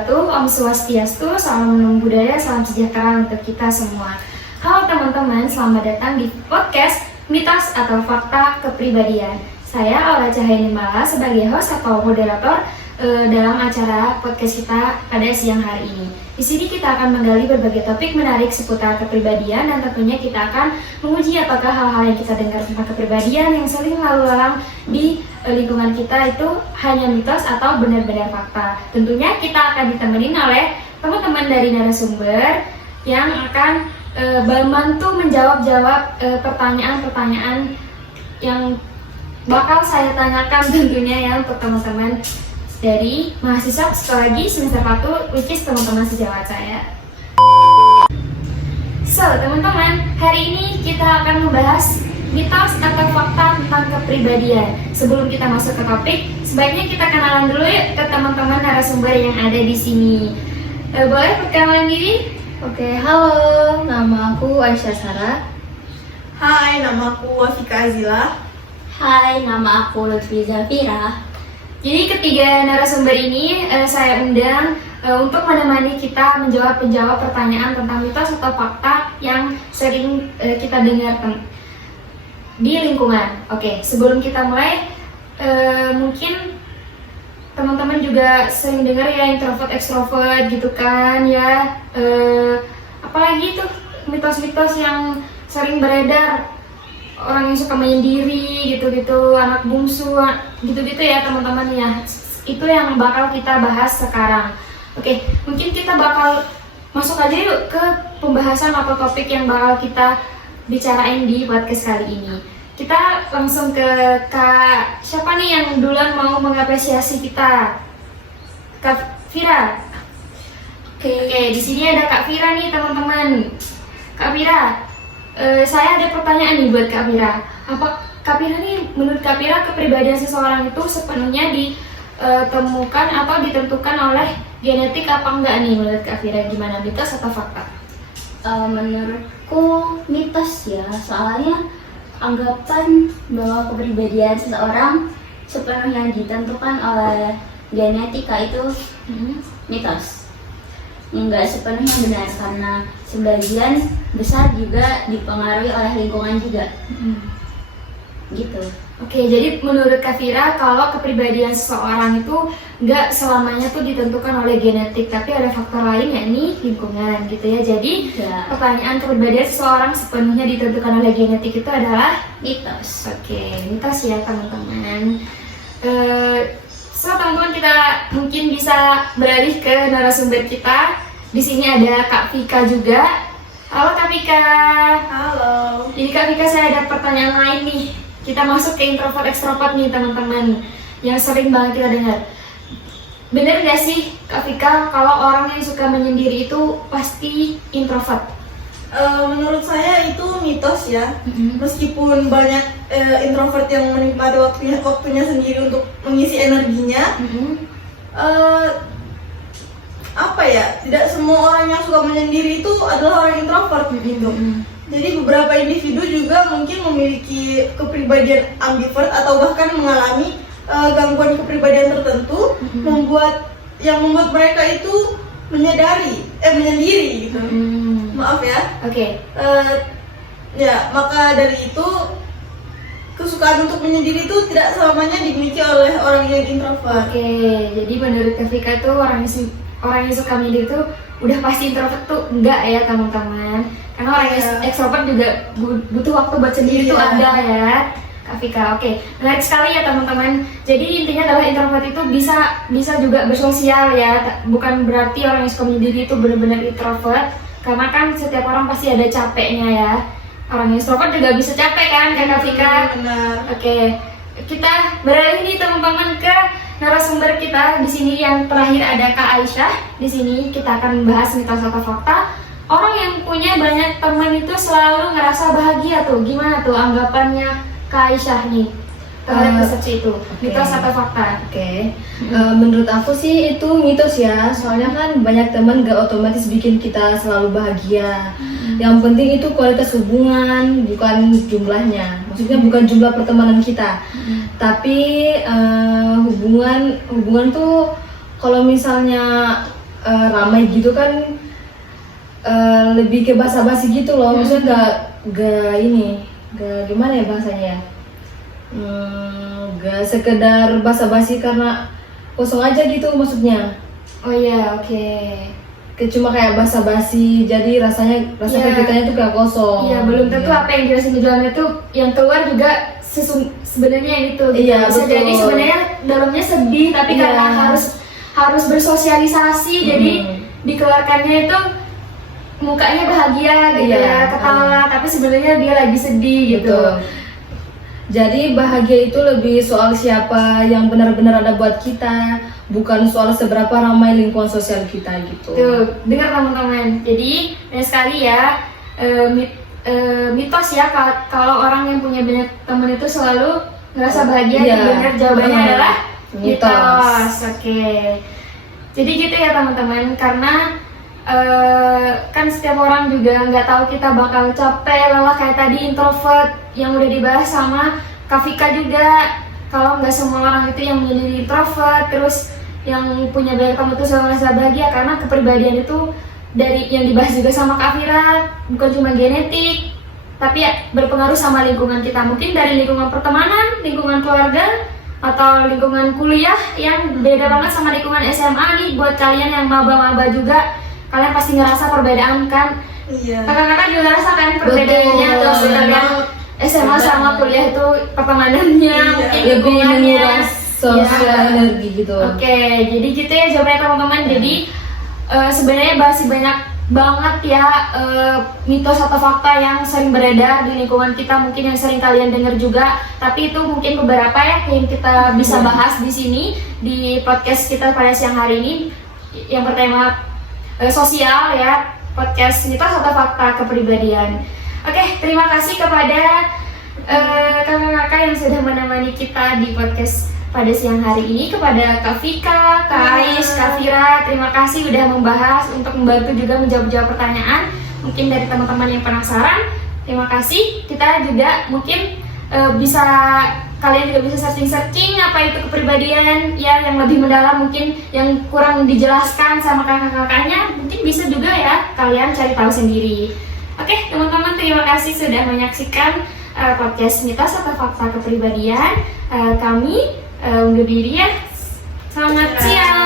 wabarakatuh. Om Swastiastu, salam budaya, salam sejahtera untuk kita semua. Halo teman-teman, selamat datang di podcast Mitos atau Fakta Kepribadian. Saya Aula Cahayanimala sebagai host atau moderator dalam acara podcast kita pada siang hari ini. Di sini kita akan menggali berbagai topik menarik seputar kepribadian dan tentunya kita akan menguji apakah hal-hal yang kita dengar tentang kepribadian yang sering lalu lalang di lingkungan kita itu hanya mitos atau benar-benar fakta. Tentunya kita akan ditemenin oleh teman-teman dari narasumber yang akan membantu menjawab pertanyaan-pertanyaan yang bakal saya tanyakan tentunya ya untuk teman-teman dari mahasiswa psikologi semester 1, which is teman-teman sejawat saya. So, teman-teman, hari ini kita akan membahas mitos atau fakta tentang kepribadian. Sebelum kita masuk ke topik, sebaiknya kita kenalan dulu yuk ke teman-teman narasumber yang ada di sini. Boleh perkenalan diri? Oke, halo, nama aku Aisyah Sarah. Hai, nama aku Wafika Azila. Hai, nama aku Lutfi Zafira. Jadi ketiga narasumber ini saya undang untuk menemani kita menjawab pertanyaan tentang mitos atau fakta yang sering kita dengar di lingkungan. Oke, sebelum kita mulai, mungkin teman-teman juga sering dengar ya introvert extrovert gitu kan ya. Apalagi tuh mitos-mitos yang sering beredar, orang yang suka menyendiri gitu-gitu, anak bungsu gitu-gitu ya teman-teman ya. Itu yang bakal kita bahas sekarang. Oke, mungkin kita bakal masuk aja yuk ke pembahasan atau topik yang bakal kita bicarain di podcast kali ini. Kita langsung ke Kak, siapa nih yang duluan mau mengapresiasi kita? Kak Vira. Oke, di sini ada Kak Vira nih teman-teman. Kak Vira, saya ada pertanyaan nih buat Kak Vira. Apa Kak Vira nih, menurut Kak Vira kepribadian seseorang itu sepenuhnya ditemukan atau ditentukan oleh genetik apa enggak nih menurut Kak Vira? Gimana, mitos atau fakta? Menurutku mitos ya, soalnya anggapan bahwa kepribadian seseorang sepenuhnya ditentukan oleh genetika itu mitos. Enggak sepenuhnya benar karena sebagian besar juga dipengaruhi oleh lingkungan juga. Gitu. Oke, jadi menurut Kak Vira kalau kepribadian seseorang itu nggak selamanya tuh ditentukan oleh genetik, tapi ada faktor lain yakni lingkungan gitu ya. Jadi pertanyaan kepribadian seseorang sepenuhnya ditentukan oleh genetik itu adalah mitos. Oke, mitos ya teman-teman. So teman-teman, kita mungkin bisa beralih ke narasumber kita. Di sini ada Kak Vika juga. Halo Kak Vika. Halo. Jadi Kak Vika, saya ada pertanyaan lain nih. Kita masuk ke introvert extrovert nih teman-teman, yang sering banget kita dengar. Bener gak sih Kak Vika kalau orang yang suka menyendiri itu pasti introvert? Menurut saya itu mitos ya. Meskipun banyak introvert yang menikmati waktunya sendiri untuk mengisi energinya, apa ya? Tidak semua orang yang suka menyendiri itu adalah orang introvert gitu. Jadi beberapa individu juga mungkin memiliki kepribadian ambivert atau bahkan mengalami gangguan kepribadian tertentu, membuat mereka itu menyendiri gitu. Maaf ya. Oke. Ya, maka dari itu kesukaan untuk menyendiri itu tidak selamanya dimiliki oleh orang yang introvert. Oke, jadi menurut Kak Vika tuh orang yang suka menyendiri itu udah pasti introvert tuh enggak ya teman-teman. Karena orang yang extrovert juga butuh waktu buat sendiri tuh ada ya Kak Vika. Oke, menarik sekali ya teman-teman. Jadi intinya adalah introvert itu bisa juga bersosial ya. Bukan berarti orang yang suka menyendiri itu benar-benar introvert. Karena kan setiap orang pasti ada capeknya ya. Orang yang extrovert juga bisa capek kan Kak Vika? Benar. Oke, kita beralih nih teman-teman ke narasumber kita. Di sini yang terakhir ada Kak Aisyah. Di sini kita akan membahas mitos atau fakta. Orang yang punya banyak teman itu selalu ngerasa bahagia tuh. Gimana tuh anggapannya Kak Aisyah nih terhadap persepsi itu? Mitos atau fakta? Oke. Menurut aku sih itu mitos ya, soalnya kan banyak teman gak otomatis bikin kita selalu bahagia. Yang penting itu kualitas hubungan, bukan jumlahnya. Maksudnya bukan jumlah pertemanan kita, tapi hubungan tuh kalau misalnya ramai gitu kan, lebih ke basa-basi gitu loh. Maksudnya gak gimana ya bahasanya ya, gak sekedar basa-basi karena kosong aja gitu maksudnya. Oh iya, oke. Cuma kayak basa-basi, jadi rasanya kitanya tuh kayak kosong. Iya, belum tentu apa yang jelasin di dalamnya tuh yang keluar juga sebenarnya itu. Iya, bisa betul. jadi sebenarnya dalamnya sedih, tapi Iya. karena harus bersosialisasi, jadi dikeluarkannya itu mukanya bahagia gitu Iya, ya, ketawa, tapi sebenarnya dia lagi sedih gitu. Betul. Jadi bahagia itu lebih soal siapa yang benar-benar ada buat kita, bukan soal seberapa ramai lingkungan sosial kita gitu. Tuh, dengar teman-teman. Jadi banyak sekali ya mitos ya kalau orang yang punya banyak teman itu selalu ngerasa bahagia. Iya. Benar, jawabannya adalah Mitos. mitos. Oke. Jadi gitu ya teman-teman, karena kan setiap orang juga nggak tahu kita bakal capek, lelah kayak tadi introvert yang udah dibahas sama Kak Vika juga. Kalau nggak semua orang itu yang menjadi introvert, terus yang punya banyak teman itu selalu merasa bahagia, karena kepribadian itu dari yang dibahas juga sama Kak Vira bukan cuma genetik, tapi ya berpengaruh sama lingkungan kita. Mungkin dari lingkungan pertemanan, lingkungan keluarga, atau lingkungan kuliah yang beda banget sama lingkungan SMA nih. Buat kalian yang maba-maba juga, kalian pasti ngerasa perbedaan kan? Iya. Kakak-kakak juga ngerasa kan perbedaannya, Betul. terus kalian SMA sama kuliah itu pertemanannya, Iya. mungkin Lebih lingkungannya. menguras sosial Ya. energi gitu. Oke, jadi gitu ya jawabannya teman-teman. Jadi sebenarnya masih banyak banget ya mitos atau fakta yang sering beredar di lingkungan kita, mungkin yang sering kalian dengar juga. Tapi itu mungkin beberapa ya yang kita bisa bahas di sini di podcast kita pada siang hari ini yang bertema sosial ya, podcast mitos atau fakta kepribadian. Oke, terima kasih kepada kakak-kakak yang sudah menemani kita di podcast pada siang hari ini, kepada Kak Vika, Kak Ais, Kak Vira. Terima kasih udah membahas untuk membantu juga menjawab pertanyaan mungkin dari teman-teman yang penasaran. Terima kasih. Kita juga mungkin kalian juga bisa searching apa itu kepribadian ya, yang lebih mendalam, mungkin yang kurang dijelaskan sama kakak-kakaknya, mungkin bisa juga ya kalian cari tahu sendiri. Oke teman-teman, terima kasih sudah menyaksikan podcast mitos atau fakta kepribadian. Kami undur diri ya. Selamat siang.